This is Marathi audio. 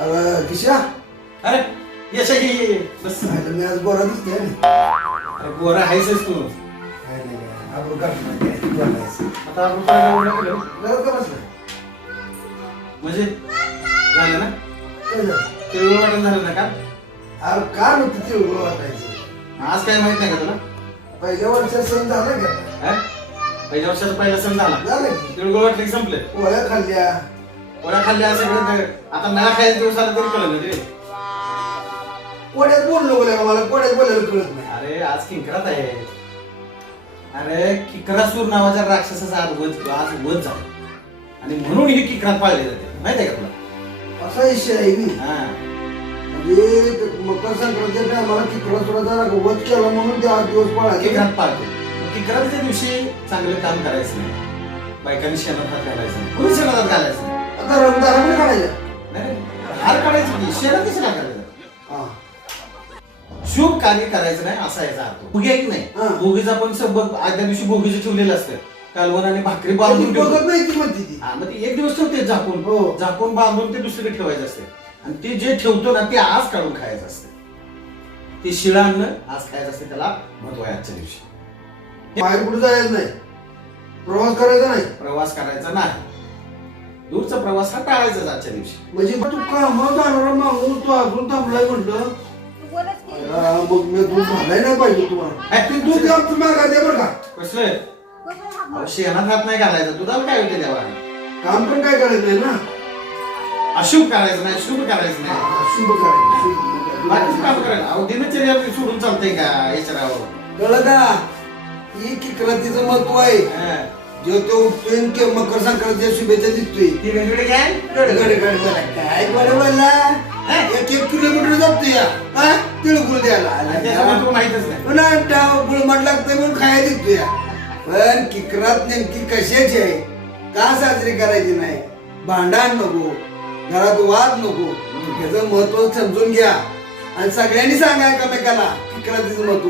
अरे किशा अरे यशा ये ये, ये. बस. अरे मी आज गोरा दिसते ना? अरे गोरा आहेसच तू. काय नाही काय आपण काढणार काय बोलायचं आता आपण काय एवढं केलं? जरा का बसलं म्हणजे? झालं ना? काय झालं? तिळगुळ वाटण झालं ना का अरे का नको तिळगुळ वाटायचं आज काय माहीत नाही का तुला? पहिल्या वर्षात सण झाला का? हा? पहिल्या वर्षाचा पहिला सण झाला. झालं की तिळगुळ वाटले की संपले पोळ्या खाल्ल्या. पोळ्या खाल्ल्या सगळं आता मला खायचं दिवस आला तरी कळलं रे. कोड्यात बोललो बोलाय मला? कोड्यात बोलायला कळत नाही. अरे आज किंकरात आहे. अरे किकरासूर नावाच्या राक्षसाचा आज वध आज वध झाला. आणि म्हणून ही किकरात पाळली जाते. माहीत आहे का तुला? असा विषय आहे मी. हा. म्हणजे ते मकर संक्रांतीच्या टायमाला सुद्धा जरा वध केला म्हणून ते आठ दिवस पाळायचे. किकरात पाळतो. किकराच्या दिवशी चांगलं काम करायचं नाही. बायकांनी शेणात हात घालायचं नाही. कुणी शेणात शुभ कार्य करायचं नाही असा याचा अर्थ. भोगी आहे की हा. नाही भोगीचा पण सबक आदल्या दिवशी भोगीचं ठेवलेलं असतं. कालवण आणि भाकरी बांधून ठेवतो. बघत नाही ती म्हणते ती. हा, मग ते एक दिवस ठेवते झाकून. हो. झाकून बांधून ते दुसरीकडे ठेवायचं असते. आणि ते जे ठेवतो ना ते आज काढून खायचं असते. ते शिळा अन्न आज खायचं असते त्याला महत्त्व आहे आजच्या दिवशी. बाहेर कुठे जायचं नाही. प्रवास करायचा नाही. प्रवास करायचा नाही. दूरचा प्रवास हा टाळायचाच आजच्या दिवशी. म्हणजे तू कामावर जाणारा माणूस तू अजून थांबलाय म्हटलं? बोलच की. अय्या, मग मी दूध घालाय नाही पाहिजे तुम्हाला. ते दूध द्या तुम्ही मागा दे बरं का. कसलं कसं अहो, शेणात हात नाही घालायचं. दुधाला काय होते देवा काम पण काय करायचं नाही ना? अशुभ करायचं नाही शुभ करायचं नाही. हा, शुभ करायचं शुभ बाकीचं काम करायचं. करायला. अहो दिनचर्या सोडून चालतंय का याच्यावर? कळलं का? ही किक्रातीचं महत्त्व आहे. जो तो उठतोय आणि के- मकर संक्रांतीच्या शुभेच्छा देतोय ती वेगवेगळी काय? गडे गडे गडे बोला. काय बरं बोलला? एक एक किलोमीटर जातो या. हा? तिळगुळ द्यायला. त्याच्यामुळे तुला माहितच नाही. पुन्हा टाव गुळमट लागतंय म्हणून खायला देतो या. पण किकरात नेमकी कशाची आहे? का साजरी करायची नाही? भांडण नको. घरात वाद नको. ह्याचं महत्त्व समजून घ्या. आणि सगळ्यांनी सांगा एकमेकाला किकरातीचं महत्त्व